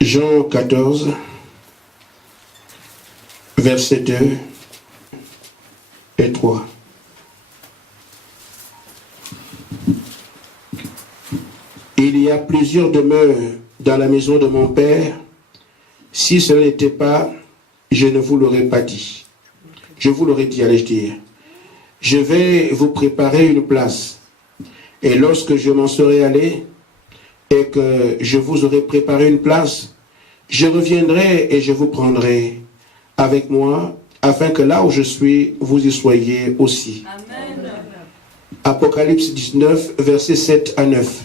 Jean 14, versets 2 et 3. Il y a plusieurs demeures dans la maison de mon Père. Si cela n'était pas, je ne vous l'aurais pas dit. Je vous l'aurais dit, allais-je dire. Je vais vous préparer une place. Et lorsque je m'en serai allé et que je vous aurai préparé une place, je reviendrai et je vous prendrai avec moi, afin que là où je suis, vous y soyez aussi. Amen. Apocalypse 19, versets 7 à 9.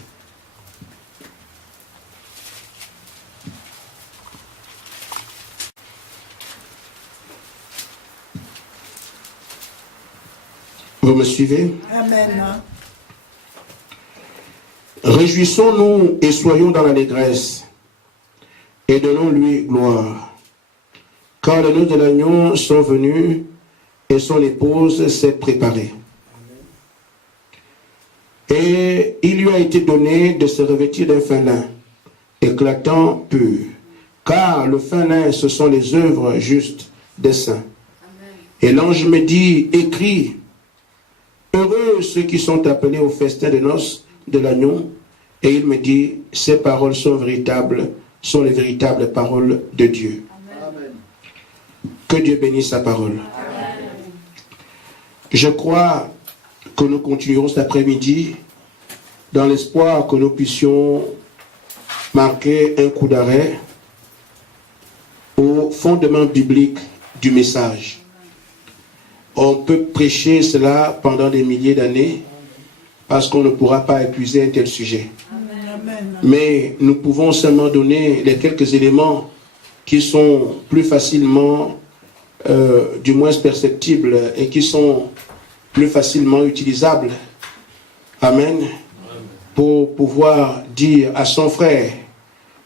Vous me suivez? Amen. Réjouissons-nous et soyons dans l'allégresse, et donnons-lui gloire. Car les noces de l'agneau sont venus, et son épouse s'est préparée. Et il lui a été donné de se revêtir d'un fin lin, éclatant, pur. Car le fin lin, ce sont les œuvres justes des saints. Et l'ange me dit, écris, heureux ceux qui sont appelés au festin de noces de l'agneau. Et il me dit, ces paroles sont véritables, sont les véritables paroles de Dieu. Amen. Que Dieu bénisse sa parole. Amen. Je crois que nous continuerons cet après-midi dans l'espoir que nous puissions marquer un coup d'arrêt au fondement biblique du message. On peut prêcher cela pendant des milliers d'années parce qu'on ne pourra pas épuiser un tel sujet. Amen. Mais nous pouvons seulement donner les quelques éléments qui sont plus facilement, du moins perceptibles et qui sont plus facilement utilisables. Amen. Pour pouvoir dire à son frère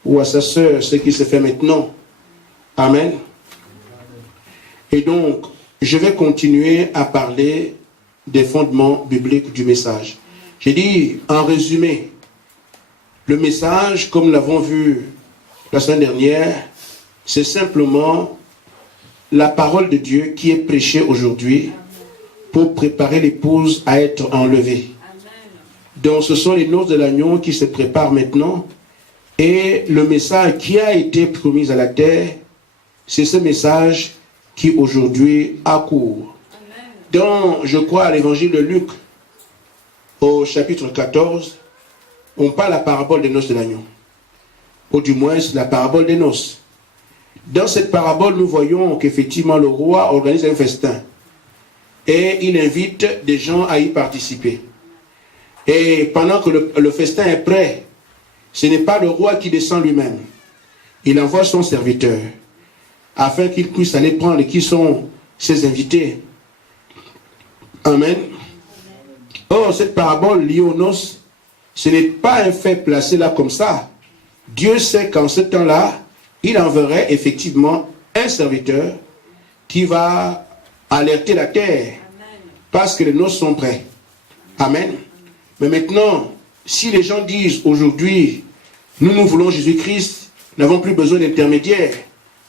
ou à sa sœur ce qui se fait maintenant. Amen. Et donc, je vais continuer à parler des fondements bibliques du message. J'ai dit, en résumé, le message, comme nous l'avons vu la semaine dernière, c'est simplement la parole de Dieu qui est prêchée aujourd'hui pour préparer l'épouse à être enlevée. Donc ce sont les noces de l'agneau qui se préparent maintenant et le message qui a été promis à la terre, c'est ce message qui aujourd'hui accourt. Dans, je crois, à l'évangile de Luc, au chapitre 14, on parle la parabole des noces de l'agneau. Ou du moins, c'est la parabole des noces. Dans cette parabole, nous voyons qu'effectivement le roi organise un festin. Et il invite des gens à y participer. Et pendant que le festin est prêt, ce n'est pas le roi qui descend lui-même. Il envoie son serviteur, afin qu'il puisse aller prendre qui sont ses invités. Amen. Or, cette parabole liée aux noces, ce n'est pas un fait placé là comme ça. Dieu sait qu'en ce temps-là, il enverrait effectivement un serviteur qui va alerter la terre parce que les noces sont prêts. Amen. Mais maintenant, si les gens disent aujourd'hui, nous voulons Jésus-Christ, nous n'avons plus besoin d'intermédiaire,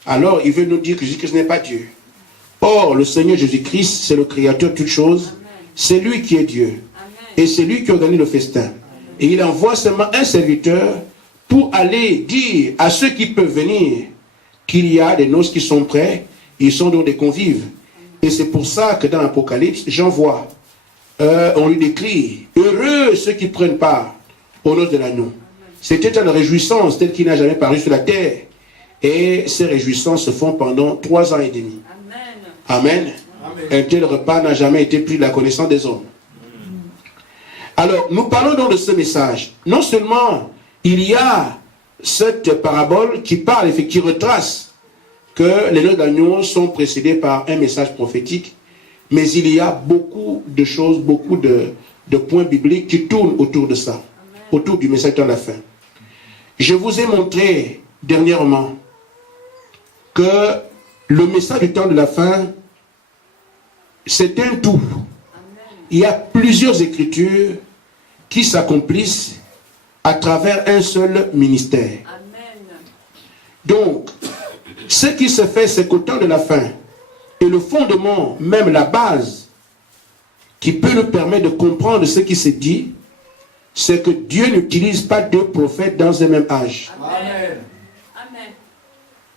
alors il veut nous dire que Jésus-Christ n'est pas Dieu. Or, le Seigneur Jésus-Christ, c'est le Créateur de toutes choses, c'est lui qui est Dieu. Et c'est lui qui organise le festin. Et il envoie seulement un serviteur pour aller dire à ceux qui peuvent venir qu'il y a des noces qui sont prêts, ils sont donc des convives. Et c'est pour ça que dans l'Apocalypse, j'en vois, on lui décrit, heureux ceux qui prennent part aux noces de l'agneau. C'était une réjouissance telle qu'il n'a jamais paru sur la terre. Et ces réjouissances se font pendant 3 ans et demi. Amen. Amen. Un tel repas n'a jamais été pris de la connaissance des hommes. Alors, nous parlons donc de ce message. Non seulement il y a cette parabole qui parle, qui retrace que les noces d'agneau sont précédées par un message prophétique, mais il y a beaucoup de choses, beaucoup de points bibliques qui tournent autour de ça, Amen. Autour du message de la fin. Je vous ai montré dernièrement que le message du temps de la fin, c'est un tout. Il y a plusieurs écritures qui s'accomplissent à travers un seul ministère. Amen. Donc, ce qui se fait, c'est qu'au temps de la fin, et le fondement, même la base, qui peut nous permettre de comprendre ce qui se dit, c'est que Dieu n'utilise pas deux prophètes dans un même âge. Amen.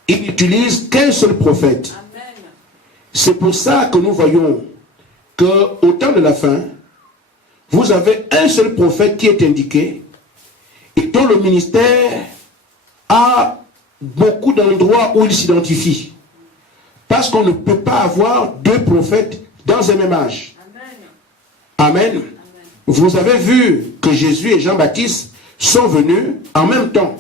Il n'utilise qu'un seul prophète. Amen. C'est pour ça que nous voyons qu'au temps de la fin, vous avez un seul prophète qui est indiqué et dont le ministère a beaucoup d'endroits où il s'identifie. Parce qu'on ne peut pas avoir deux prophètes dans un même âge. Amen. Amen. Vous avez vu que Jésus et Jean-Baptiste sont venus en même temps,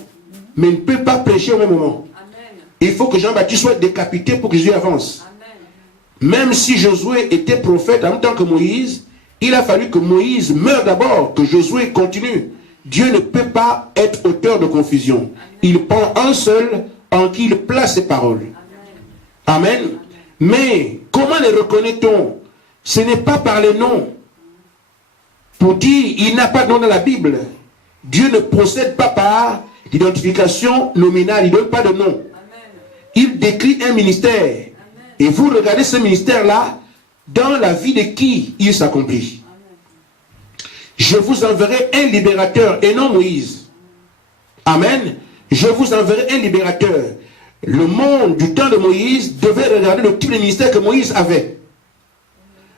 mais ne peuvent pas prêcher au même moment. Amen. Il faut que Jean-Baptiste soit décapité pour que Jésus avance. Amen. Même si Josué était prophète en même temps que Moïse, il a fallu que Moïse meure d'abord, que Josué continue. Dieu ne peut pas être auteur de confusion. Amen. Il prend un seul en qui il place ses paroles. Amen. Amen. Mais comment les reconnaît-on? Ce n'est pas par les noms. Pour dire, il n'a pas de nom dans la Bible. Dieu ne procède pas par l'identification nominale. Il ne donne pas de nom. Amen. Il décrit un ministère. Amen. Et vous regardez ce ministère-là, dans la vie de qui il s'accomplit. Je vous enverrai un libérateur et non Moïse. Amen. Je vous enverrai un libérateur. Le monde du temps de Moïse devait regarder le type de ministère que Moïse avait.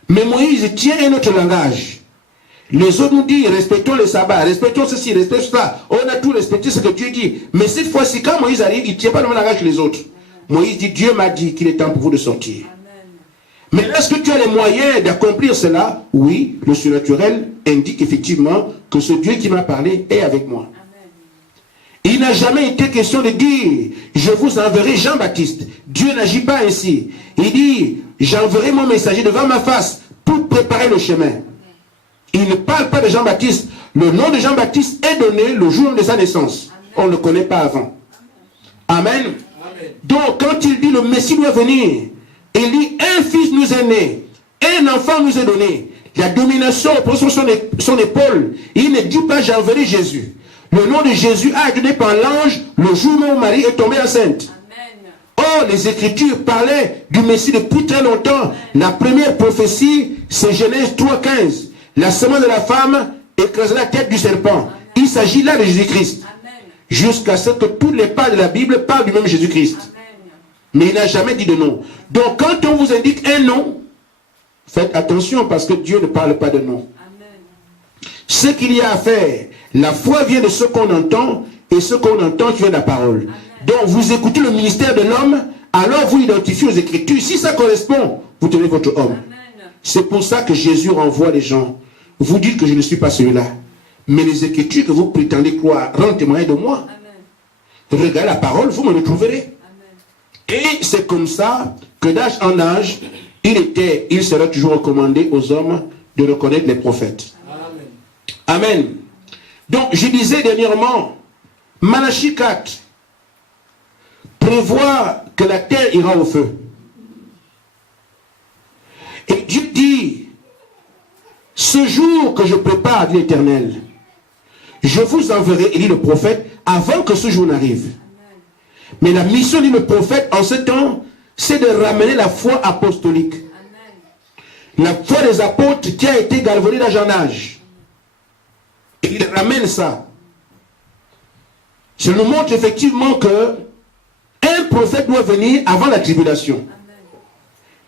Mais Moïse tient un autre langage. Les autres nous disent, respectons le sabbat, respectons ceci, respectons cela. On a tout respecté ce que Dieu dit. Mais cette fois-ci, quand Moïse arrive, il ne tient pas le même langage que les autres. Moïse dit, Dieu m'a dit qu'il est temps pour vous de sortir. Mais est-ce que tu as les moyens d'accomplir cela? Oui, le surnaturel indique effectivement que ce Dieu qui m'a parlé est avec moi. Il n'a jamais été question de dire, je vous enverrai Jean-Baptiste. Dieu n'agit pas ainsi. Il dit, j'enverrai mon messager devant ma face pour préparer le chemin. Il ne parle pas de Jean-Baptiste. Le nom de Jean-Baptiste est donné le jour de sa naissance. On ne le connaît pas avant. Amen. Amen. Donc, quand il dit le Messie doit venir, il dit un fils nous est né, un enfant nous est donné. La domination repose sur son épaule. Il ne dit pas j'enverrai Jésus. Le nom de Jésus a été donné par l'ange le jour où Marie est tombée enceinte. Amen. Oh, les Écritures parlaient du Messie depuis très longtemps. Amen. La première prophétie, c'est Genèse 3,15. La semence de la femme écrasera la tête du serpent. Amen. Il s'agit là de Jésus-Christ. Jusqu'à ce que tous les pas de la Bible parlent du même Jésus-Christ. Mais il n'a jamais dit de nom. Donc quand on vous indique un nom, faites attention parce que Dieu ne parle pas de nom. Amen. Ce qu'il y a à faire, la foi vient de ce qu'on entend et ce qu'on entend qui vient de la parole. Amen. Donc vous écoutez le ministère de l'homme, alors vous identifiez aux Écritures. Si ça correspond, vous tenez votre homme. C'est pour ça que Jésus renvoie les gens. Vous dites que je ne suis pas celui-là. Mais les Écritures que vous prétendez croire rendent témoin de moi. Amen. Regardez la parole, vous me retrouverez. Amen. Et c'est comme ça que d'âge en âge, il sera toujours recommandé aux hommes de reconnaître les prophètes. Amen. Amen. Donc, je disais dernièrement, Malachie 4 prévoit que la terre ira au feu. Et Dieu dit, ce jour que je prépare, dit l'Éternel, je vous enverrai, il dit le prophète, avant que ce jour n'arrive. Mais la mission, dit le prophète, en ce temps, c'est de ramener la foi apostolique. Amen. La foi des apôtres qui a été galvaudée d'âge en âge. Et il ramène ça. Ça nous montre effectivement que un prophète doit venir avant la tribulation.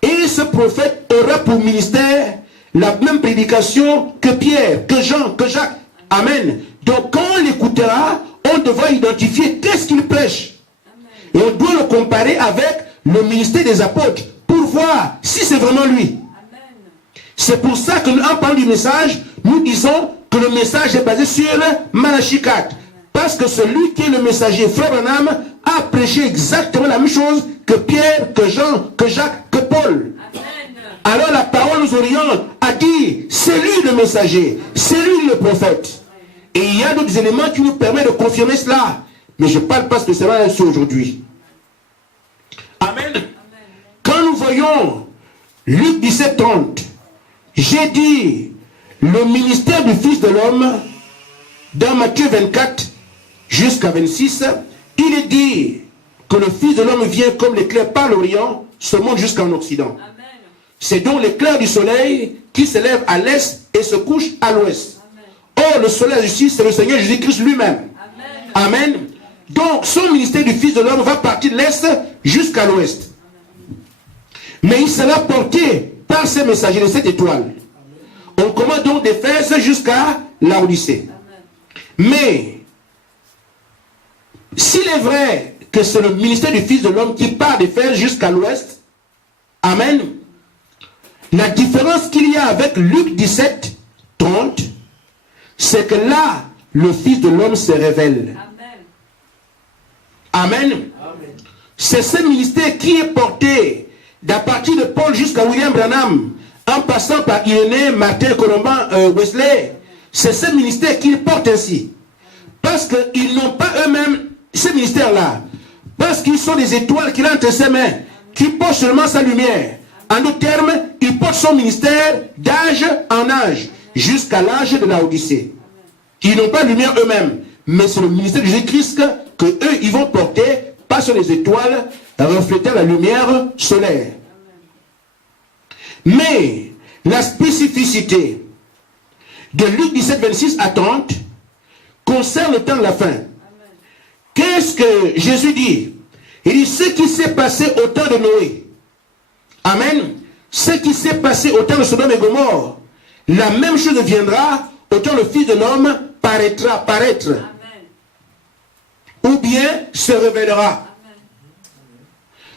Amen. Et ce prophète aura pour ministère la même prédication que Pierre, que Jean, que Jacques. Amen. Donc quand on l'écoutera, on devra identifier qu'est-ce qu'il prêche. Amen. Et on doit le comparer avec le ministère des apôtres pour voir si c'est vraiment lui. C'est pour ça que nous, en parlant du message, nous disons que le message est basé sur Malachie 4. Parce que celui qui est le messager, Frère Branham, a prêché exactement la même chose que Pierre, que Jean, que Jacques, que Paul. Amen. Alors la parole nous oriente à dire, c'est lui le messager, c'est lui le prophète. Et il y a d'autres éléments qui nous permettent de confirmer cela. Mais je ne parle pas spécialement là-dessus aujourd'hui. Amen. Amen. Quand nous voyons Luc 17, 30, j'ai dit le ministère du Fils de l'homme dans Matthieu 24 jusqu'à 26, il est dit que le Fils de l'homme vient comme l'éclair par l'Orient, se monte jusqu'en Occident. C'est donc l'éclair du soleil qui se lève à l'est et se couche à l'ouest. Or, le soleil de justice, c'est le Seigneur Jésus-Christ lui-même. Amen. Donc, son ministère du Fils de l'homme va partir de l'est jusqu'à l'ouest. Mais il sera porté par ces messagers de cette étoile. On commence donc d'Éphèse jusqu'à l'Odyssée. Mais, s'il est vrai que c'est le ministère du Fils de l'homme qui part d'Éphèse jusqu'à l'ouest, amen, la différence qu'il y a avec Luc 17, 30, c'est que là, le Fils de l'homme se révèle. Amen. Amen. C'est ce ministère qui est porté d'à partir de Paul jusqu'à William Branham, en passant par Irénée, Martin, Colomban, Wesley. C'est ce ministère qu'ils portent ainsi. Parce qu'ils n'ont pas eux-mêmes ce ministère-là. Parce qu'ils sont des étoiles qu'il a entre ses mains, qui portent seulement sa lumière. En d'autres termes, il porte son ministère d'âge en âge, jusqu'à l'âge de la Odyssée. Ils n'ont pas de lumière eux-mêmes, mais c'est le ministère de Jésus-Christ que eux, ils vont porter, pas sur les étoiles, reflétant la lumière solaire. Mais, la spécificité de Luc 17, 26 à 30 concerne le temps de la fin. Qu'est-ce que Jésus dit? Il dit, ce qui s'est passé au temps de Noé. Amen. Ce qui s'est passé au temps de Sodome et Gomorrhe, la même chose viendra au temps le Fils de l'homme paraître. Amen. Ou bien se révélera. Amen.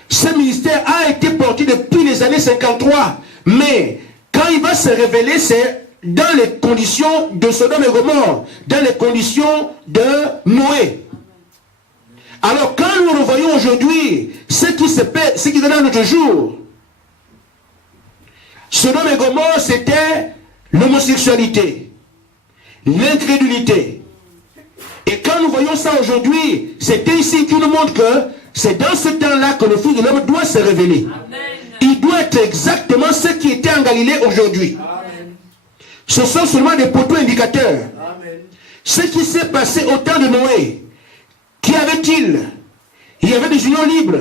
Ce ministère a été porté depuis les années 53. Mais quand il va se révéler, c'est dans les conditions de Sodome et Gomorrhe, dans les conditions de Noé. Alors quand nous revoyons aujourd'hui ce qui se passe, ce qui est dans notre jour, Sodome et Gomorrhe, c'était l'homosexualité, l'incrédulité. Et quand nous voyons ça aujourd'hui, c'est ici qu'il nous montre que c'est dans ce temps-là que le Fils de l'homme doit se révéler. Amen. Il doit être exactement ce qui était en Galilée aujourd'hui. Ce sont seulement des poteaux indicateurs. Amen. Ce qui s'est passé au temps de Noé, qu'y avait-il? Il y avait des unions libres.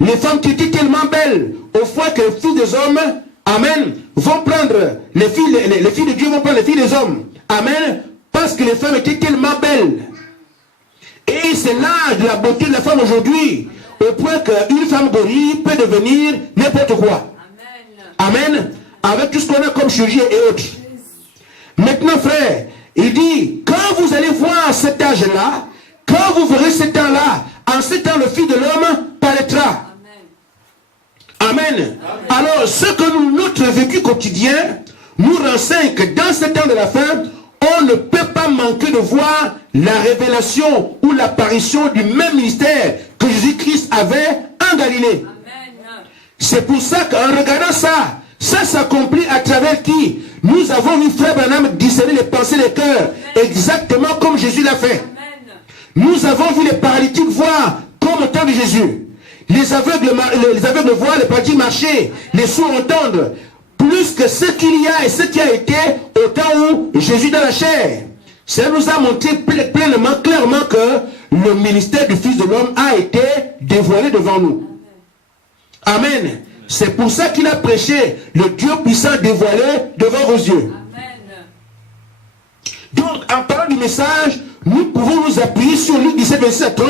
Les femmes qui étaient tellement belles, au point que les filles des hommes, amen, vont prendre, les filles de Dieu vont prendre les filles des hommes. Amen, parce que les femmes étaient tellement belles. Et c'est l'âge de la beauté de la femme aujourd'hui, au point qu'une femme gorille peut devenir n'importe quoi. Amen. Amen. Avec tout ce qu'on a comme chirurgie et autres. Maintenant, frère, il dit, quand vous allez voir cet âge-là, quand vous verrez ce temps-là, en ce temps, le Fils de l'homme paraîtra. Amen. Amen. Alors, ce que notre vécu quotidien nous renseigne que dans ce temps de la fin, on ne peut pas manquer de voir la révélation ou l'apparition du même ministère que Jésus-Christ avait en Galilée. C'est pour ça qu'en regardant ça, ça s'accomplit à travers qui? Nous avons vu Frère Branham discerner les pensées des cœurs, exactement comme Jésus l'a fait. Nous avons vu les paralytiques voir comme au temps de Jésus. Les aveugles voir, les paralytiques marcher, les sourds entendre. Plus que ce qu'il y a et ce qui a été au temps où Jésus dans la chair. Ça nous a montré pleinement, clairement que le ministère du Fils de l'homme a été dévoilé devant nous. Amen. C'est pour ça qu'il a prêché le Dieu puissant dévoilé devant vos yeux. Amen. Donc, en parlant du message, nous pouvons nous appuyer sur Luc 17, 26 à 30,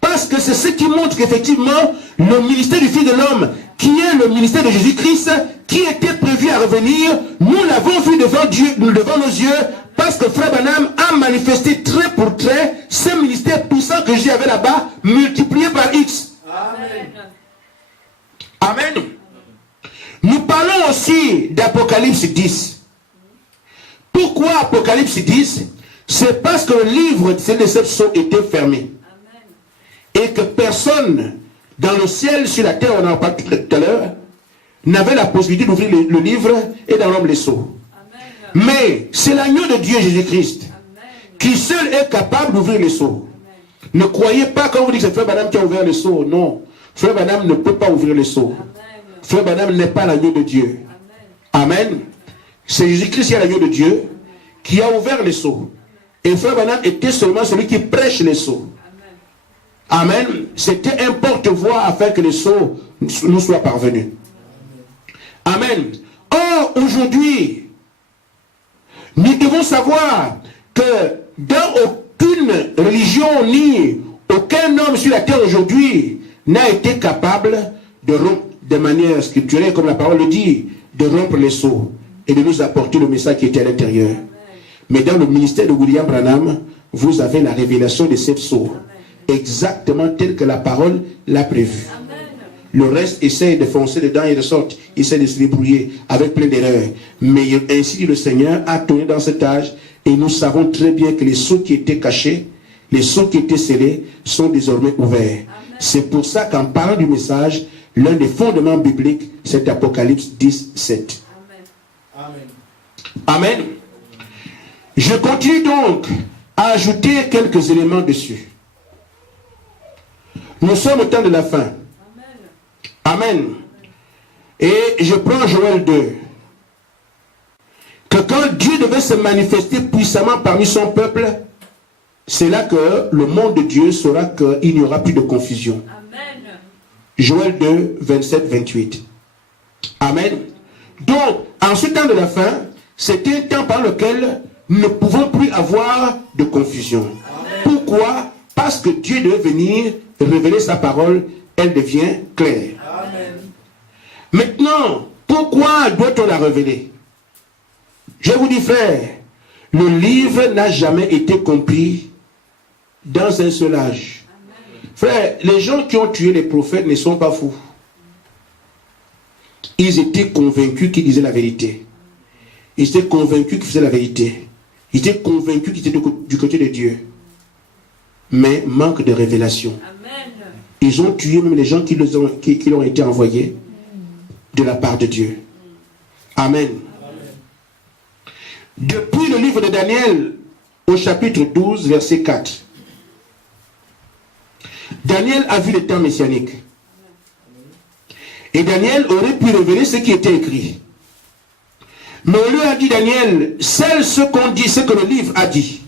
parce que c'est ce qui montre qu'effectivement, le ministère du Fils de l'homme, qui est le ministère de Jésus-Christ, qui était prévu à revenir, nous l'avons vu devant Dieu, devant nos yeux, parce que Frère Branham a manifesté trait pour trait ce ministère puissant que Jésus avait là-bas, multiplié par X. Amen. Amen. Nous parlons aussi d'Apocalypse 10. Pourquoi Apocalypse 10? C'est parce que le livre de ces déceptions était fermé. Et que personne dans le ciel, sur la terre, on en a parlé tout à l'heure, n'avait la possibilité d'ouvrir le livre et d'en rendre les sceaux. Mais c'est l'agneau de Dieu, Jésus-Christ, qui seul est capable d'ouvrir les sceaux. Ne croyez pas quand vous dites que c'est Frère Branham qui a ouvert les sceaux. Non. Frère Branham ne peut pas ouvrir les sceaux. Frère Branham n'est pas l'agneau de Dieu. Amen. C'est Jésus-Christ qui est l'agneau de Dieu, qui a ouvert les sceaux. Et Frère Branham était seulement celui qui prêche les sceaux. Amen. C'était un porte-voix afin que les sceaux nous soient parvenus. Amen. Or, aujourd'hui, nous devons savoir que dans aucune religion ni aucun homme sur la terre aujourd'hui n'a été capable de rompre de manière scripturelle, comme la parole le dit, de rompre les sceaux et de nous apporter le message qui était à l'intérieur. Mais dans le ministère de William Branham, vous avez la révélation de cette sceaux, exactement telle que la parole l'a prévue. Le reste essaye de foncer dedans et de sorte, essaie de se débrouiller avec plein d'erreurs. Mais ainsi dit le Seigneur a tourné dans cet âge et nous savons très bien que les sceaux qui étaient cachés, les sceaux qui étaient scellés sont désormais ouverts. C'est pour ça qu'en parlant du message, l'un des fondements bibliques, c'est Apocalypse 10, 7. Amen. Amen. Je continue donc à ajouter quelques éléments dessus. Nous sommes au temps de la fin. Amen. Et je prends Joël 2. Que quand Dieu devait se manifester puissamment parmi son peuple, c'est là que le monde de Dieu saura qu'il n'y aura plus de confusion. Amen. Joël 2, 27, 28. Amen. Donc, en ce temps de la fin, c'était un temps par lequel nous ne pouvons plus avoir de confusion. Amen. Pourquoi? Parce que Dieu devait venir révéler sa parole, elle devient claire. Amen. Maintenant, pourquoi doit-on la révéler? Je vous dis, frère, le livre n'a jamais été compris dans un seul âge. Amen. Frère, les gens qui ont tué les prophètes ne sont pas fous. Ils étaient convaincus qu'ils disaient la vérité. Ils étaient convaincus qu'ils faisaient la vérité. Ils étaient convaincus qu'ils étaient du côté de Dieu. Mais manque de révélation. Amen. Ils ont tué même les gens qui leur ont été envoyés de la part de Dieu. Amen. Amen. Depuis le livre de Daniel au chapitre 12, verset 4. Daniel a vu les temps messianiques. Et Daniel aurait pu révéler ce qui était écrit. Mais on lui a dit, Daniel, seul ce qu'on dit, ce que le livre a dit.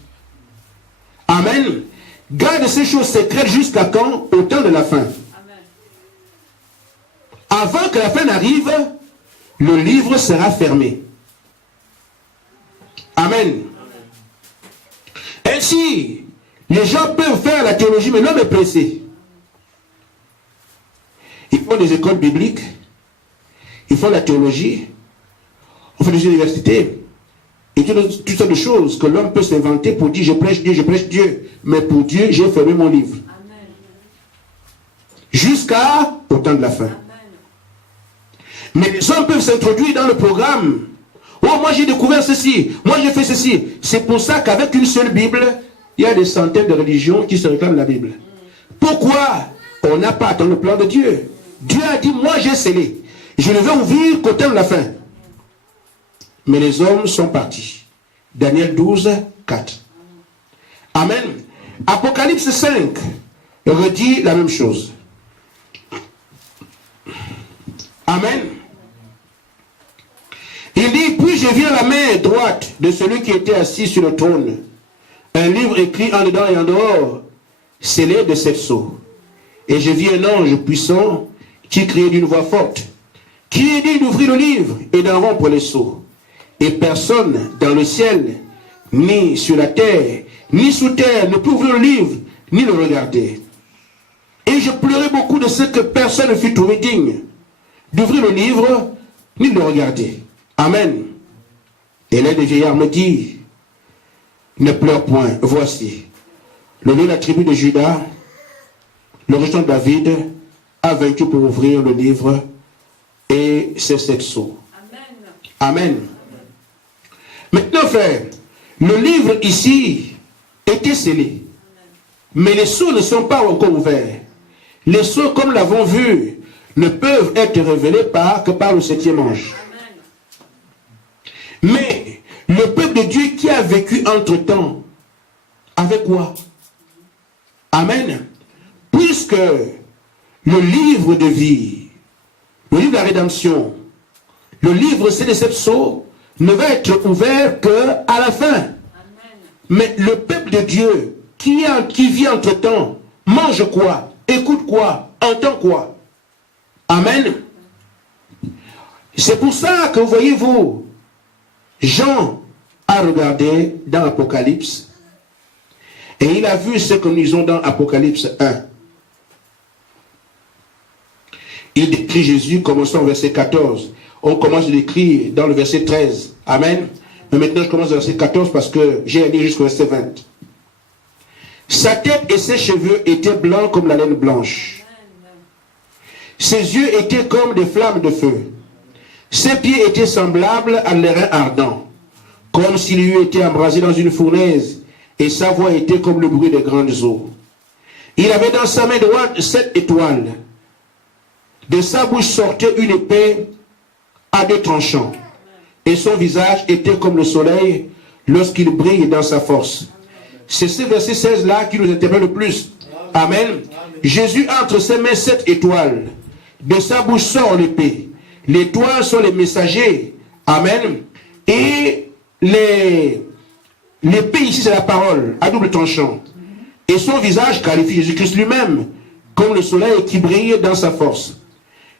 Amen. Garde ces choses secrètes jusqu'à quand? Au temps de la fin. Amen. Avant que la fin n'arrive, le livre sera fermé. Amen. Ainsi, les gens peuvent faire la théologie, mais l'homme est pressé. Ils font des écoles bibliques, ils font la théologie, on fait des universités, et toutes sortes de choses que l'homme peut s'inventer pour dire je prêche Dieu, je prêche Dieu. Mais pour Dieu, j'ai fermé mon livre. Amen. Jusqu'à au temps de la fin. Amen. Mais les hommes peuvent s'introduire dans le programme. Oh, moi j'ai découvert ceci, moi j'ai fait ceci. C'est pour ça qu'avec une seule Bible, il y a des centaines de religions qui se réclament la Bible. Pourquoi on n'a pas attendu le plan de Dieu? Dieu a dit, moi j'ai scellé. Je ne vais ouvrir qu'au temps de la fin. Mais les hommes sont partis. Daniel 12, 4. Amen. Apocalypse 5 redit la même chose. Amen. Il dit, puis je vis à la main droite de celui qui était assis sur le trône un livre écrit en dedans et en dehors, scellé de 7 sceaux. Et je vis un ange puissant qui criait d'une voix forte, qui est dit d'ouvrir le livre et d'en rompre les sceaux. Et personne dans le ciel, ni sur la terre, ni sous terre, ne peut ouvrir le livre, ni le regarder. Et je pleurais beaucoup de ce que personne ne fut trouvé digne d'ouvrir le livre, ni de le regarder. Amen. Et l'un des vieillards me dit, ne pleure point, voici, le lion de la tribu de Juda, le régent de David, a vaincu pour ouvrir le livre et ses 7 sceaux. Amen. Amen. Maintenant, frère, le livre ici était scellé. Mais les sceaux ne sont pas encore ouverts. Les sceaux, comme l'avons vu, ne peuvent être révélés que par le 7e ange. Mais le peuple de Dieu qui a vécu entre-temps, avec quoi? Amen. Puisque le livre de vie, le livre de la rédemption, le livre c'est les 7 sceaux, ne va être ouvert qu'à la fin. Amen. Mais le peuple de Dieu qui vit entre-temps mange quoi, écoute quoi, entend quoi. Amen. C'est pour ça que, voyez-vous, Jean a regardé dans Apocalypse et il a vu ce que nous lisons dans Apocalypse 1. Il décrit Jésus, commençons au verset 14. On commence à l'écrire dans le verset 13. Amen. Mais maintenant, je commence au verset 14 parce que j'ai lu jusqu'au verset 20. Sa tête et ses cheveux étaient blancs comme la laine blanche. Ses yeux étaient comme des flammes de feu. Ses pieds étaient semblables à l'airain ardent, comme s'il eût été embrasé dans une fournaise, et sa voix était comme le bruit des grandes eaux. Il avait dans sa main droite 7 étoiles. De sa bouche sortait une épée à 2 tranchants, et son visage était comme le soleil lorsqu'il brille dans sa force. C'est ce verset 16-là qui nous interpelle le plus. Amen. Jésus a entre ses mains 7 étoiles. De sa bouche sort l'épée. Les étoiles sont les messagers. Amen. Et l'épée ici, c'est la parole, à double tranchant. Et son visage qualifie Jésus-Christ lui-même comme le soleil qui brille dans sa force.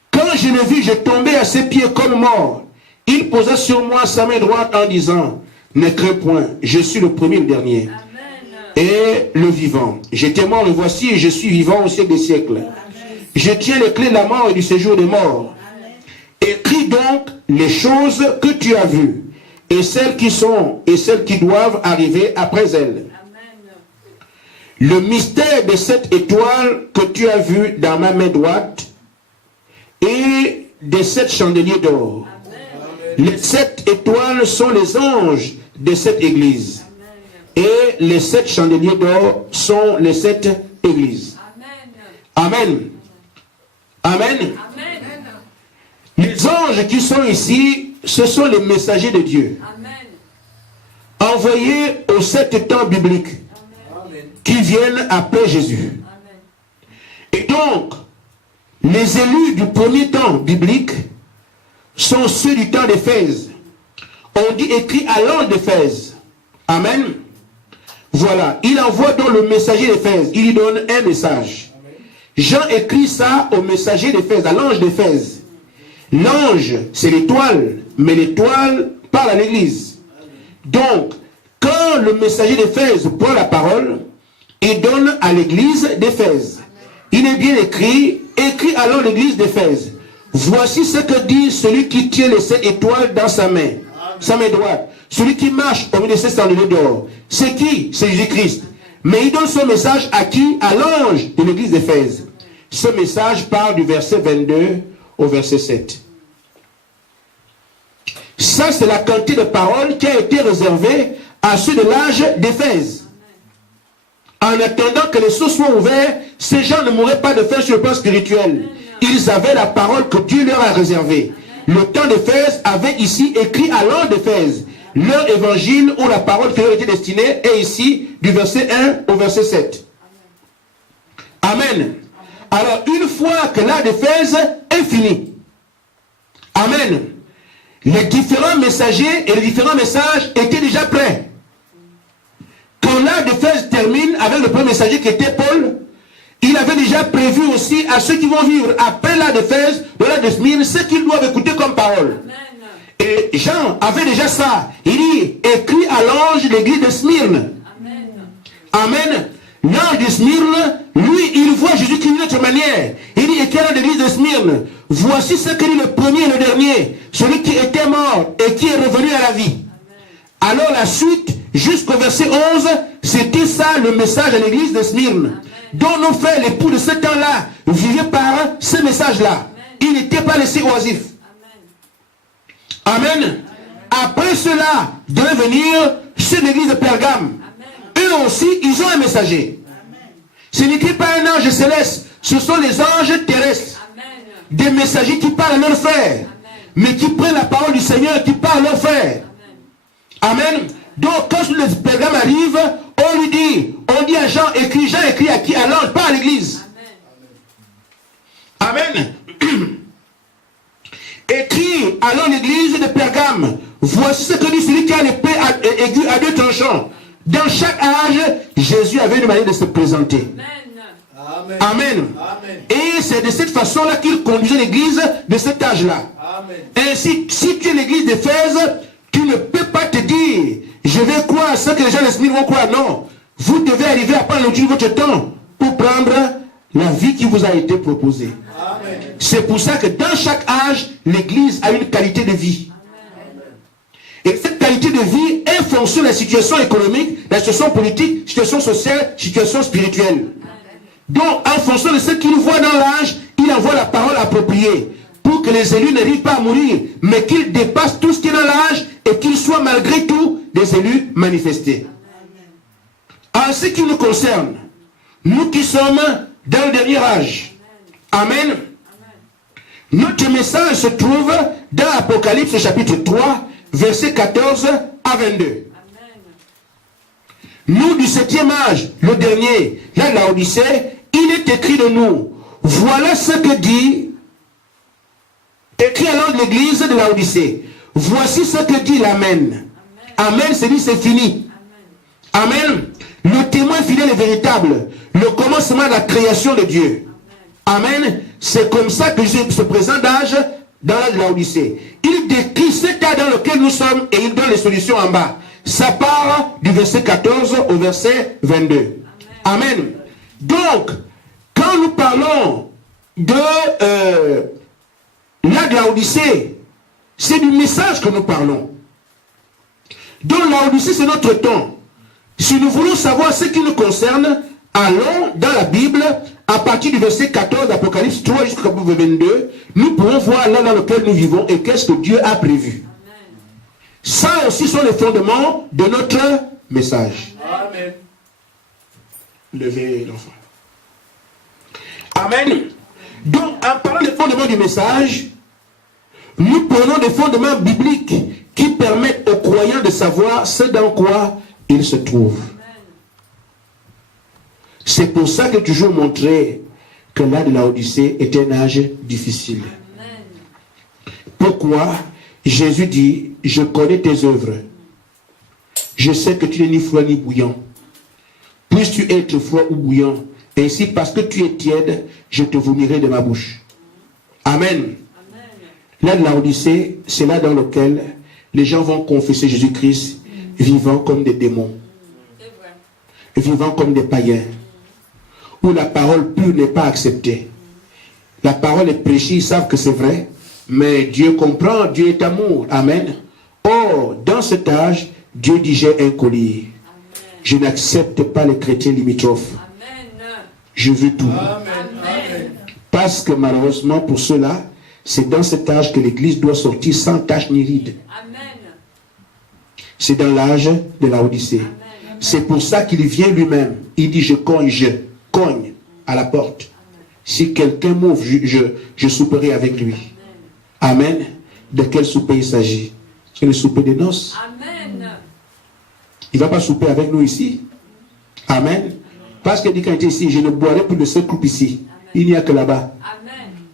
Quand je le vis, je tombais à ses pieds comme mort. Il posa sur moi sa main droite en disant, ne crains point, je suis le premier et le dernier. Amen. Et le vivant. J'étais mort, le voici, et je suis vivant au siècle des siècles. Amen. Je tiens les clés de la mort et du séjour des morts. Écris donc les choses que tu as vues, et celles qui sont, et celles qui doivent arriver après elles. Amen. Le mystère de cette étoile que tu as vue dans ma main droite, et des 7 chandeliers d'or. Les 7 étoiles sont les anges de cette église. Amen. Et les 7 chandeliers d'or sont les 7 églises. Amen. Amen. Amen. Les anges qui sont ici, ce sont les messagers de Dieu. Amen. Envoyés aux 7 temps bibliques. Amen. Qui viennent après Jésus. Amen. Et donc, les élus du premier temps biblique sont ceux du temps d'Éphèse. On dit écrit à l'ange d'Éphèse. Amen. Voilà. Il envoie donc le messager d'Éphèse. Il lui donne un message. Amen. Jean écrit ça au messager d'Éphèse, à l'ange d'Éphèse. L'ange, c'est l'étoile, mais l'étoile parle à l'église. Donc, quand le messager d'Éphèse prend la parole, il donne à l'église d'Éphèse. Il est bien écrit alors l'église d'Éphèse. Voici ce que dit celui qui tient les 7 étoiles dans sa main droite. Celui qui marche au milieu de 7 chandeliers d'or. C'est qui? C'est Jésus-Christ. Mais il donne son message à qui? À l'ange de l'église d'Éphèse. Ce message parle du verset 22 au verset 7. Ça, c'est la quantité de paroles qui a été réservée à ceux de l'âge d'Éphèse. En attendant que les cieux soient ouverts, ces gens ne mourraient pas de faim sur le plan spirituel. Ils avaient la parole que Dieu leur a réservée. Le temps d'Éphèse avait ici écrit à l'ange d'Éphèse leur évangile ou la parole qui leur était destinée est ici du verset 1 au verset 7. Amen. Alors une fois que l'âge d'Éphèse est fini, amen, les différents messagers et les différents messages étaient déjà prêts. Quand l'âge d'Éphèse termine avec le premier messager qui était Paul, il avait déjà prévu aussi à ceux qui vont vivre après l'âge d'Éphèse, de l'âge de Smyrne, ce qu'ils doivent écouter comme parole. Amen. Et Jean avait déjà ça. Il dit, écrit à l'ange de l'église de Smyrne. Amen. Amen. L'ange de Smyrne, lui, il voit Jésus-Christ d'une autre manière. Il dit, écrit à l'église de Smyrne, voici ce que dit le premier et le dernier, celui qui était mort et qui est revenu à la vie. Amen. Alors la suite, jusqu'au verset 11, c'était ça le message à l'église de Smyrne. Dont nos frères, l'époux de ce temps-là, vivaient par ce message-là. Ils n'étaient pas laissés oisifs. Amen. Amen. Après cela, devait venir ceux de l'église de Pergame. Eux aussi, ils ont un messager. Amen. Ce n'était pas un ange céleste, ce sont les anges terrestres. Amen. Des messagers qui parlent à leurs frères, mais qui prennent la parole du Seigneur, qui parlent à leurs frères. Amen. Amen. Donc, quand le Pergame arrive, on lui dit, on dit à Jean écrit à qui? À l'ange, pas à l'église. Amen. Amen. Écrit à l'église de Pergame, voici ce que dit celui qui a l'épée aiguë à 2 tranchants. Dans chaque âge, Jésus avait une manière de se présenter. Amen. Amen. Et c'est de cette façon-là qu'il conduisait l'église de cet âge-là. Ainsi, si tu es l'église d'Éphèse, tu ne peux pas te dire, je vais croire ce que les gens l'esprit vont croire. Non. Vous devez arriver à prendre l'outil de votre temps pour prendre la vie qui vous a été proposée. C'est pour ça que dans chaque âge, l'église a une qualité de vie. Et cette qualité de vie est fonction de la situation économique, la situation politique, situation sociale, situation spirituelle. Donc, en fonction de ce qu'il voit dans l'âge, il envoie la parole appropriée pour que les élus n'arrivent pas à mourir, mais qu'ils dépassent tout ce qui est dans l'âge et qu'ils soient malgré tout des élus manifestés. En ce qui nous concerne, nous qui sommes dans le dernier âge, Amen, notre message se trouve dans Apocalypse chapitre 3, versets 14 à 22. Nous du 7e âge, le dernier, la Laodicée, il est écrit de nous, voilà ce que dit, écrit alors de l'église de Laodicée, voici ce que dit l'Amen. Amen, c'est dit, c'est fini. Amen. Le témoin fidèle et véritable, le commencement de la création de Dieu. Amen. C'est comme ça que Jésus se présente d'âge dans l'âge de Laodicée. Il décrit cet âge dans lequel nous sommes et il donne les solutions en bas. Ça part du verset 14 au verset 22. Amen. Donc, quand nous parlons de l'âge de Laodicée, c'est du message que nous parlons. Donc, Laodicée, c'est notre temps. Si nous voulons savoir ce qui nous concerne, allons dans la Bible, à partir du verset 14 d'Apocalypse 3 jusqu'au 22, nous pourrons voir là dans lequel nous vivons et qu'est-ce que Dieu a prévu. Ça aussi sont les fondements de notre message. Amen. Levez l'enfant. Amen. Donc, en parlant des fondements du message, nous prenons des fondements bibliques qui permettent aux croyants de savoir ce dans quoi ils se trouvent. C'est pour ça que toujours montré que l'âge de Laodicée est un âge difficile. Pourquoi? Jésus dit, je connais tes œuvres. Je sais que tu n'es ni froid ni bouillant. Puisses-tu être froid ou bouillant, ainsi parce que tu es tiède, je te vomirai de ma bouche. Amen. L'âge de Laodicée, c'est là dans lequel les gens vont confesser Jésus-Christ vivant comme des démons, vivant comme des païens, où la parole pure n'est pas acceptée. La parole est prêchée, ils savent que c'est vrai, mais Dieu comprend, Dieu est amour. Amen. Or, dans cet âge, Dieu dit, j'ai un collier. Je n'accepte pas les chrétiens limitrophes. Je veux tout. Amen. Parce que malheureusement pour cela, c'est dans cet âge que l'Église doit sortir sans tache ni ride. C'est dans l'âge de Laodicée. C'est pour ça qu'il vient lui-même. Il dit, je cogne à la porte. Si quelqu'un m'ouvre, je souperai avec lui. Amen. De quel souper il s'agit? C'est le souper des noces. Amen. Il ne va pas souper avec nous ici. Amen. Parce qu'il dit quand il était ici, je ne boirai plus de cette coupe ici. Il n'y a que là-bas.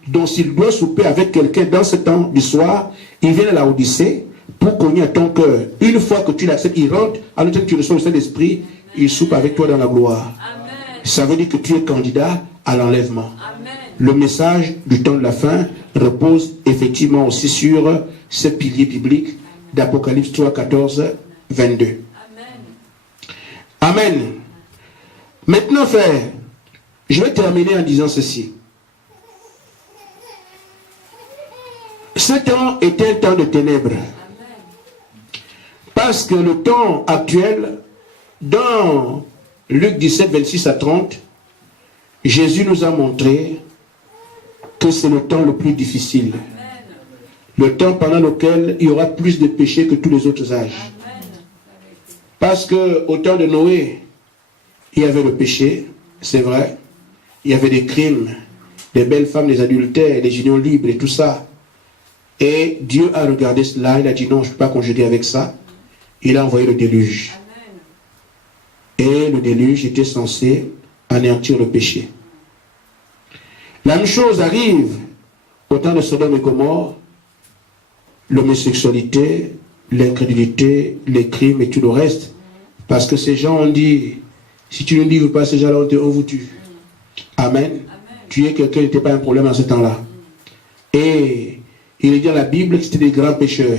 Donc s'il doit souper avec quelqu'un dans ce temps du soir, il vient à la Odyssée pour cogner à ton cœur. Une fois que tu l'acceptes, il rentre, à l'autre tu reçois le Saint-Esprit, il soupe avec toi dans la gloire. Amen. Ça veut dire que tu es candidat à l'enlèvement. Le message du temps de la fin repose effectivement aussi sur ce pilier biblique d'Apocalypse 3, 14, 22. Amen. Maintenant, frère, je vais terminer en disant ceci. Ce temps est un temps de ténèbres. Parce que le temps actuel, dans Luc 17, 26 à 30, Jésus nous a montré que c'est le temps le plus difficile. Le temps pendant lequel il y aura plus de péchés que tous les autres âges. Parce qu'au temps de Noé, il y avait le péché, c'est vrai. Il y avait des crimes, des belles femmes, des adultères, des unions libres et tout ça. Et Dieu a regardé cela, il a dit non, je ne peux pas conjuguer avec ça. Il a envoyé le déluge. Et le déluge était censé anéantir le péché. La même chose arrive au temps de Sodome et Gomorrhe, l'homosexualité, l'incrédulité, les crimes et tout le reste. Parce que ces gens ont dit, si tu ne livres pas ces gens-là, on vous tue. Amen. Tuer quelqu'un n'était pas un problème en ce temps-là. Et il est dit dans la Bible que c'était des grands pécheurs.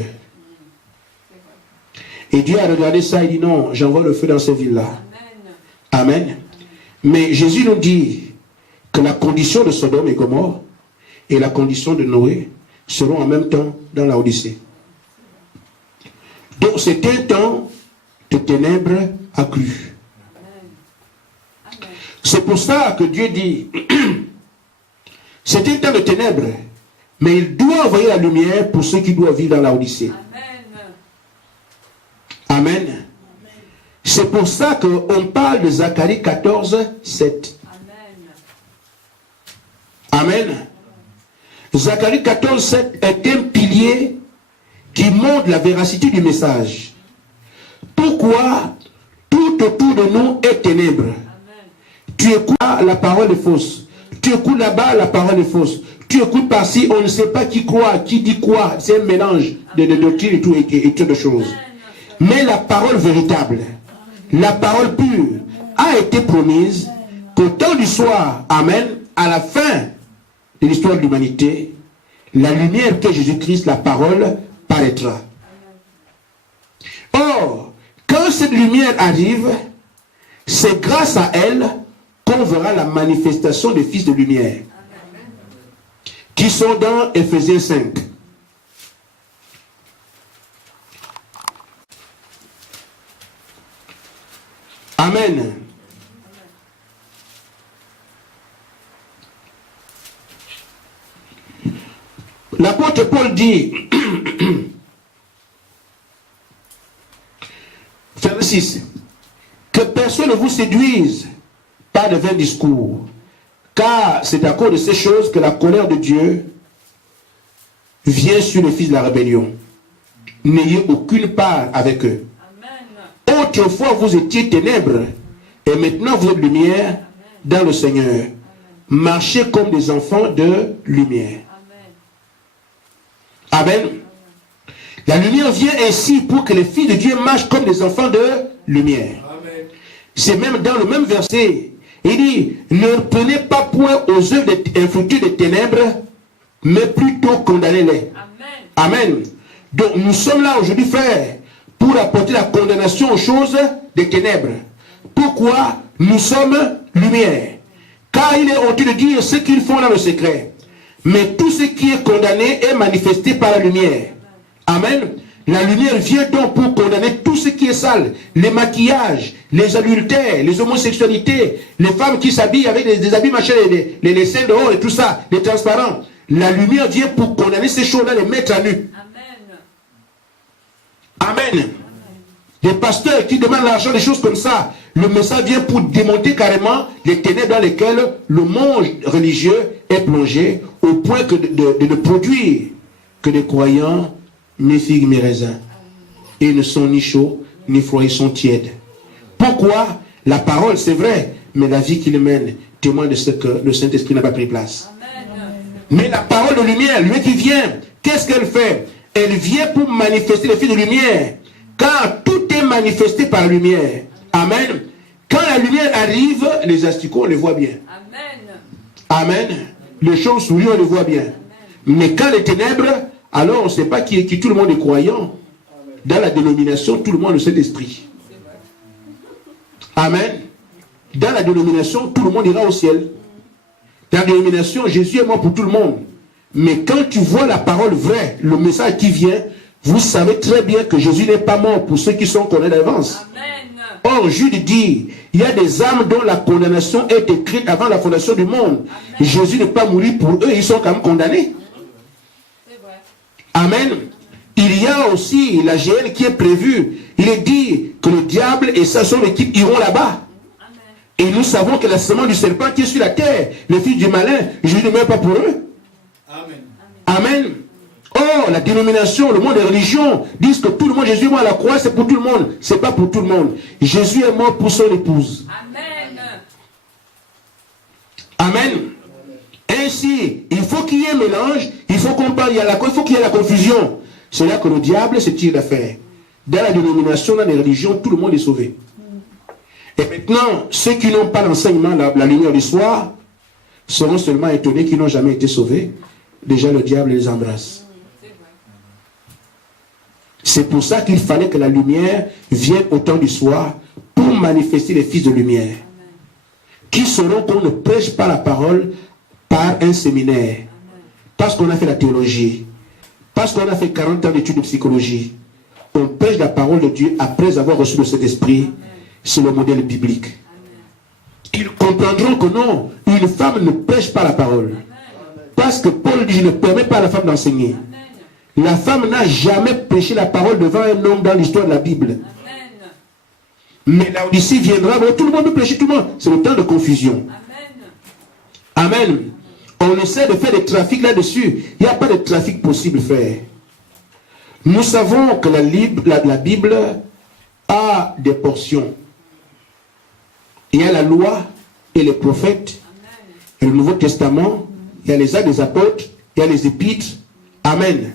Et Dieu a regardé ça et dit non, j'envoie le feu dans ces villes-là. Amen. Mais Jésus nous dit que la condition de Sodome et Gomorrhe et la condition de Noé seront en même temps dans la Odyssée. Donc c'est un temps de ténèbres accrues. C'est pour ça que Dieu dit, c'est un temps de ténèbres, mais il doit envoyer la lumière pour ceux qui doivent vivre dans la Odyssée. Amen. C'est pour ça qu'on parle de Zacharie 14, 7. Amen. Zacharie 14, 7 est un pilier qui montre la véracité du message. Pourquoi tout autour de nous est ténèbres? Tu écoutes la parole est fausse. Tu écoutes là-bas, la parole est fausse. Tu écoutes par-ci, on ne sait pas qui croit, qui dit quoi. C'est un mélange de doctrines et tout, et toutes de choses. Mais la parole véritable, la parole pure, a été promise qu'au temps du soir, amen, à la fin de l'histoire de l'humanité, la lumière que Jésus-Christ, la parole, paraîtra. Or, quand cette lumière arrive, c'est grâce à elle qu'on verra la manifestation des fils de lumière, qui sont dans Éphésiens 5. Amen. L'apôtre Paul dit, verset 6, que personne ne vous séduise par de vains discours, car c'est à cause de ces choses que la colère de Dieu vient sur les fils de la rébellion. N'ayez aucune part avec eux. Amen. Autrefois vous étiez ténèbres, et maintenant vous êtes lumière dans le Seigneur. Amen. Marchez comme des enfants de lumière. Amen. Amen. La lumière vient ainsi pour que les filles de Dieu marchent comme des enfants de lumière. C'est même dans le même verset. Il dit, ne prenez pas point aux œuvres infructueuses des ténèbres, mais plutôt condamnez-les. Amen. Amen. Donc nous sommes là aujourd'hui, frères, pour apporter la condamnation aux choses des ténèbres. Pourquoi? Nous sommes lumière. Car il est honteux de dire ce qu'ils font dans le secret. Mais tout ce qui est condamné est manifesté par la lumière. Amen. La lumière vient donc pour condamner tout ce qui est sale. Les maquillages, les adultères, les homosexualités, les femmes qui s'habillent avec des habits machin, les seins dehors et tout ça, les transparents. La lumière vient pour condamner ces choses-là, les mettre à nu. Amen. Amen. Les pasteurs qui demandent l'argent, des choses comme ça, le message vient pour démonter carrément les ténèbres dans lesquelles le monde religieux est plongé, au point que de ne produire que des croyants, mes figues, mes raisins. Et ils ne sont ni chauds, ni froids, ils sont tièdes. Pourquoi? La parole, c'est vrai, mais la vie qu'il mène témoigne de ce que le Saint-Esprit n'a pas pris place. Amen. Mais la parole de lumière, lui qui vient, qu'est-ce qu'elle fait? Elle vient pour manifester les filles de lumière. Car tout est manifesté par la lumière. Amen. Quand la lumière arrive, les asticots, on les voit bien. Amen. Amen. Les chauves-souris, on les voit bien. Amen. Mais quand les ténèbres, alors on ne sait pas qui est qui. Tout le monde est croyant. Dans la dénomination, tout le monde a le Saint-Esprit. Amen. Dans la dénomination, tout le monde ira au ciel. Dans la dénomination, Jésus est mort pour tout le monde. Mais quand tu vois la parole vraie, le message qui vient, vous savez très bien que Jésus n'est pas mort pour ceux qui sont condamnés d'avance. Or, Jude dit, il y a des âmes dont la condamnation est écrite avant la fondation du monde. Amen. Jésus n'est pas mouru pour eux, ils sont quand même condamnés. Amen. Il y a aussi la GN qui est prévue. Il est dit que le diable et sa son équipe iront là-bas. Et nous savons que la semence du serpent qui est sur la terre, les fils du malin, Jésus ne meurt pas pour eux. Amen. Amen. Oh, la dénomination, le monde des religions disent que tout le monde, Jésus est mort à la croix, c'est pour tout le monde. C'est pas pour tout le monde. Jésus est mort pour son épouse. Amen. Amen. Ainsi, il faut qu'il y ait un mélange, il faut qu'on parle, il faut qu'il y ait la confusion. C'est là que le diable se tire d'affaire. Dans la dénomination, dans les religions, tout le monde est sauvé. Et maintenant, ceux qui n'ont pas l'enseignement, la lumière du soir, seront seulement étonnés qu'ils n'ont jamais été sauvés. Déjà, le diable les embrasse. C'est pour ça qu'il fallait que la lumière vienne au temps du soir pour manifester les fils de lumière. Qui sauront qu'on ne prêche pas la parole par un séminaire. Parce qu'on a fait la théologie. Parce qu'on a fait 40 ans d'études de psychologie. On prêche la parole de Dieu après avoir reçu le Saint-Esprit. C'est le modèle biblique. Ils comprendront que non, une femme ne prêche pas la parole. Parce que Paul dit, je ne permets pas à la femme d'enseigner. La femme n'a jamais prêché la parole devant un homme dans l'histoire de la Bible. Mais là ici viendra, bon, tout le monde peut prêcher, tout le monde. C'est le temps de confusion. Amen. On essaie de faire des trafics là-dessus. Il n'y a pas de trafic possible, frère. Nous savons que la Bible a des portions. Il y a la loi et les prophètes. Et le Nouveau Testament, il y a les actes des apôtres, il y a les épîtres. Amen.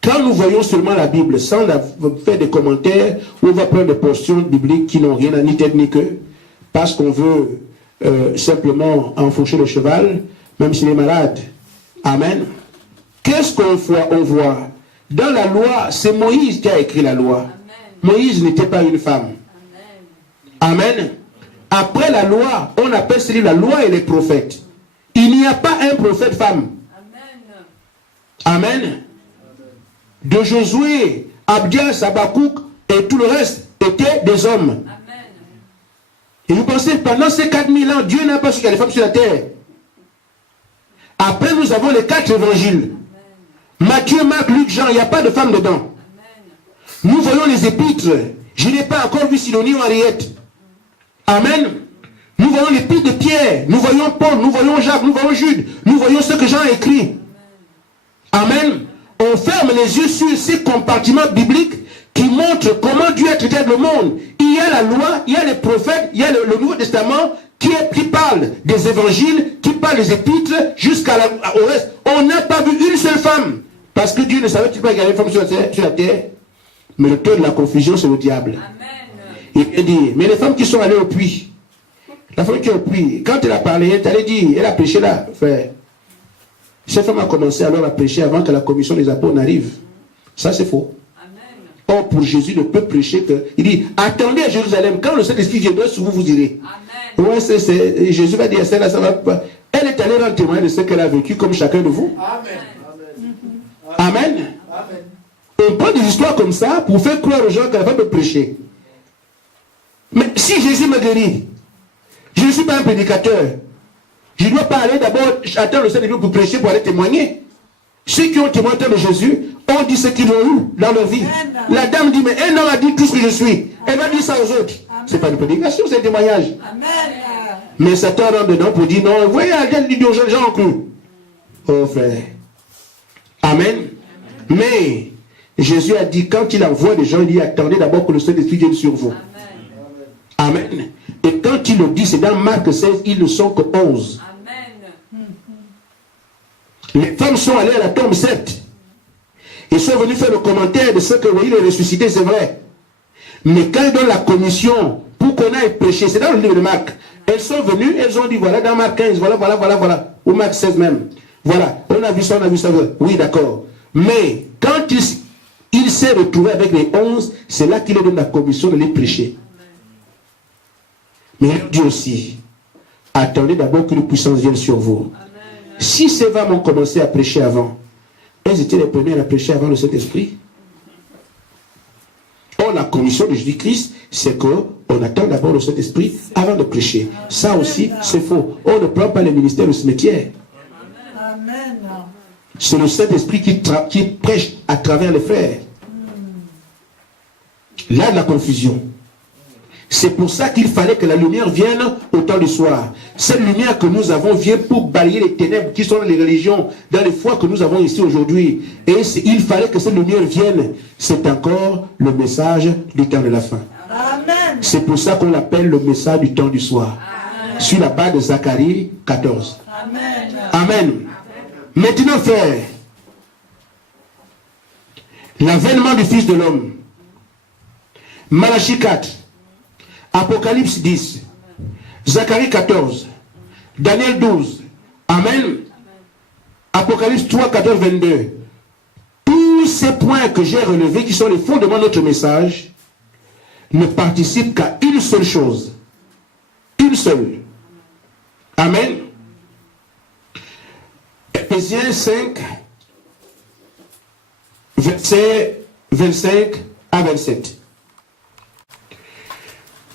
Quand nous voyons seulement la Bible sans faire des commentaires, on va prendre des portions bibliques qui n'ont rien à ni tête ni queue, parce qu'on veut simplement enfourcher le cheval, même s'il est malade. Amen. Qu'est-ce qu'on voit? On voit dans la loi, c'est Moïse qui a écrit la loi. Amen. Moïse n'était pas une femme. Amen. Amen. Après la loi, on appelle ce livre la loi et les prophètes. Il n'y a pas un prophète femme. Amen. Amen. De Josué, Abdias, Habakkuk et tout le reste étaient des hommes. Amen. Et vous pensez, pendant ces 4000 ans, Dieu n'a pas su qu'il y a des femmes sur la terre. Après, nous avons les 4 évangiles. Amen. Matthieu, Marc, Luc, Jean, il n'y a pas de femmes dedans. Amen. Nous voyons les épîtres. Je n'ai pas encore vu Sidonie ou Henriette. Amen. Nous voyons l'épître de Pierre. Nous voyons Paul, nous voyons Jacques, nous voyons Jude. Nous voyons ce que Jean a écrit. Amen. On ferme les yeux sur ces compartiments bibliques qui montrent comment Dieu a traité le monde. Il y a la loi, il y a les prophètes, il y a le Nouveau Testament qui parle des évangiles, qui parle des épîtres, au reste. On n'a pas vu une seule femme. Parce que Dieu ne savait-il pas qu'il y avait une femme sur la terre. Mais le cœur de la confusion, c'est le diable. Amen. Il dit, mais les femmes qui sont allées au puits, la femme qui est au puits, quand elle a parlé, elle a dit, elle a prêché là, frère. Cette femme a commencé alors à prêcher avant que la commission des apôtres n'arrive. Ça, c'est faux. Amen. Or, pour Jésus, ne peut prêcher que... Il dit, attendez à Jérusalem. Quand le Saint-Esprit viendra sur vous, vous irez. Amen. Ouais, Jésus va dire, celle-là, ça va pas. Elle est allée rendre témoin de ce qu'elle a vécu, comme chacun de vous. Amen. Amen. Amen. On prend des histoires comme ça pour faire croire aux gens qu'elle va me prêcher. Mais si Jésus me guérit, je ne suis pas un prédicateur. Je ne dois pas aller d'abord attendre le Saint-Esprit pour prêcher, pour aller témoigner. Ceux qui ont témoigné de Jésus ont dit ce qu'ils ont eu dans leur vie. Amen. La dame dit, mais un homme a dit tout ce que je suis. Amen. Elle va dire ça aux autres. Ce n'est pas une prédication, c'est un témoignage. Amen. Mais Satan rentre dedans pour dire, non, voyez, elle dit aux gens en cru. Oh frère. Amen. Mais Jésus a dit, quand il envoie des gens, il dit, attendez d'abord que le Saint-Esprit vienne sur vous. Amen. Amen. Et quand il le dit, c'est dans Marc 16, ils ne sont que 11. Les femmes sont allées à la tombe 7. Ils sont venus faire le commentaire de ce que oui, il est ressuscité, c'est vrai. Mais quand ils donnent la commission pour qu'on aille prêcher, c'est dans le livre de Marc. Elles sont venues, elles ont dit, voilà, dans Marc 15, voilà. Ou Marc 16 même. Voilà, on a vu ça. Oui, d'accord. Mais quand il s'est retrouvé avec les 11, c'est là qu'il leur donne la commission de les prêcher. Mais il dit aussi, attendez d'abord que la puissance vienne sur vous. Amen. Si ces femmes ont commencé à prêcher avant, elles étaient les premières à prêcher avant le Saint-Esprit. Or, la commission de Jésus-Christ, c'est qu'on attend d'abord le Saint-Esprit avant de prêcher. Ça aussi, c'est faux. On ne prend pas les ministères au cimetière. Amen. C'est le Saint-Esprit qui prêche à travers les frères. Là, de la confusion. C'est pour ça qu'il fallait que la lumière vienne au temps du soir. Cette lumière que nous avons vient pour balayer les ténèbres qui sont dans les religions, dans les foi que nous avons ici aujourd'hui. Et il fallait que cette lumière vienne. C'est encore le message du temps de la fin. Amen. C'est pour ça qu'on l'appelle le message du temps du soir. Amen. Sur la base de Zacharie 14. Amen. Amen. Maintenant, frère, l'avènement du Fils de l'homme. Malachie 4. Apocalypse 10, Zacharie 14, Daniel 12. Amen. Apocalypse 3, 14, 22. Tous ces points que j'ai relevés, qui sont les fondements de notre message, ne participent qu'à une seule chose. Une seule. Amen. Éphésiens 5, versets 25 à 27.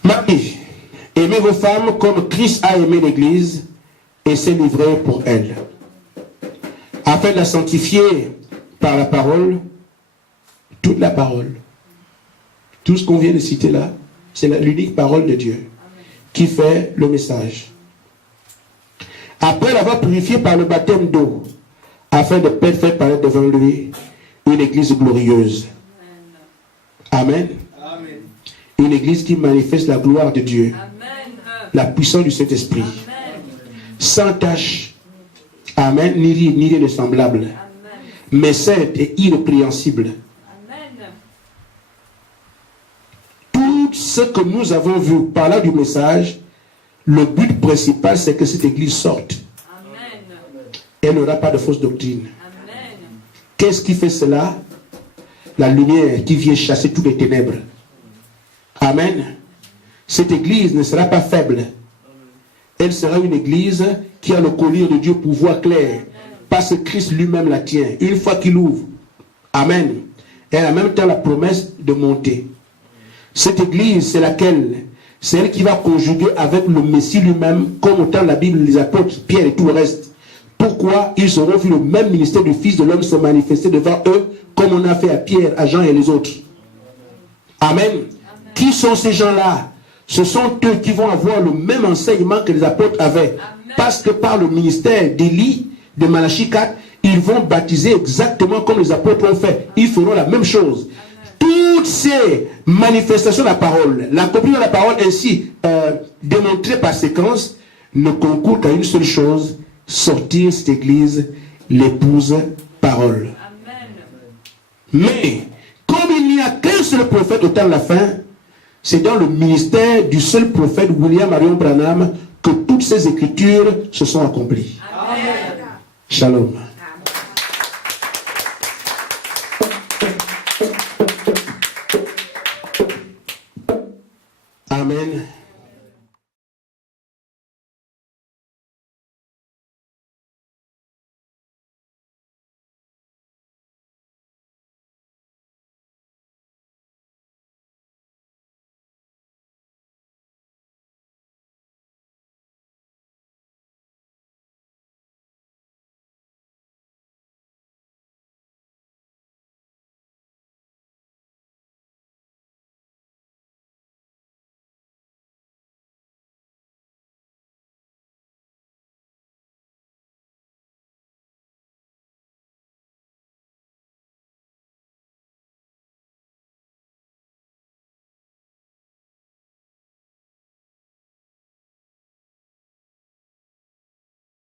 Marie, aimez vos femmes comme Christ a aimé l'Église et s'est livré pour elle, afin de la sanctifier par la parole, toute la parole. Tout ce qu'on vient de citer là, c'est l'unique parole de Dieu qui fait le message. Après l'avoir purifié par le baptême d'eau, afin de faire paraître devant lui une église glorieuse. Amen. Amen. Une église qui manifeste la gloire de Dieu. Amen. La puissance du Saint-Esprit. Sans tache. Amen. Ni rien de semblable. Amen. Mais sainte et irrépréhensible. Amen. Tout ce que nous avons vu par là du message, le but principal, c'est que cette église sorte. Amen. Elle n'aura pas de fausse doctrine. Amen. Qu'est-ce qui fait cela? La lumière qui vient chasser toutes les ténèbres. Amen. Cette église ne sera pas faible. Elle sera une église qui a le collier de Dieu pour voir clair. Parce que Christ lui-même la tient. Une fois qu'il ouvre. Amen. Elle a en même temps la promesse de monter. Cette église, c'est laquelle? C'est elle qui va conjuguer avec le Messie lui-même, comme au temps de la Bible, les apôtres, Pierre et tout le reste. Pourquoi ils auront vu le même ministère du Fils de l'homme se manifester devant eux, comme on a fait à Pierre, à Jean et les autres. Amen. Amen. Qui sont ces gens-là? Ce sont eux qui vont avoir le même enseignement que les apôtres avaient. Amen. Parce que par le ministère d'Élie, de Malachie 4, ils vont baptiser exactement comme les apôtres ont fait. Ils feront la même chose. Toutes ces manifestations de la parole, l'accomplissement de la parole ainsi démontrée par séquence, ne concourt qu'à une seule chose: sortir cette église, l'épouse parole. Amen. Mais, comme il n'y a qu'un seul prophète au temps de la fin, c'est dans le ministère du seul prophète William Marion Branham que toutes ces écritures se sont accomplies. Amen. Shalom. Amen.